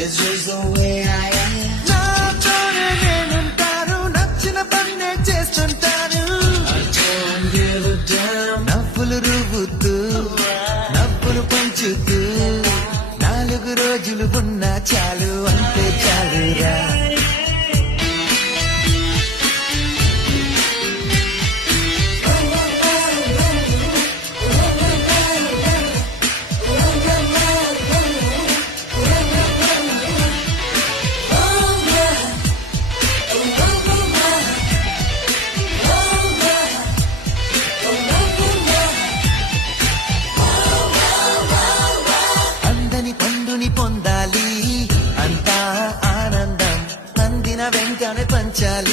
It's just the way I am. నాతోనే నేనుంటాను, నచ్చిన పన్నే చేస్తుంటాను. I don't give a damn. నవ్వులు రువ్వుతూ నవ్వులు పంచుతూ 4 రోజులు ఉన్నా చాలు, అంతే చాలురా. అందని పండుని పొందాలి, అంతా ఆనందం అందిన వెంటనే పంచాలి.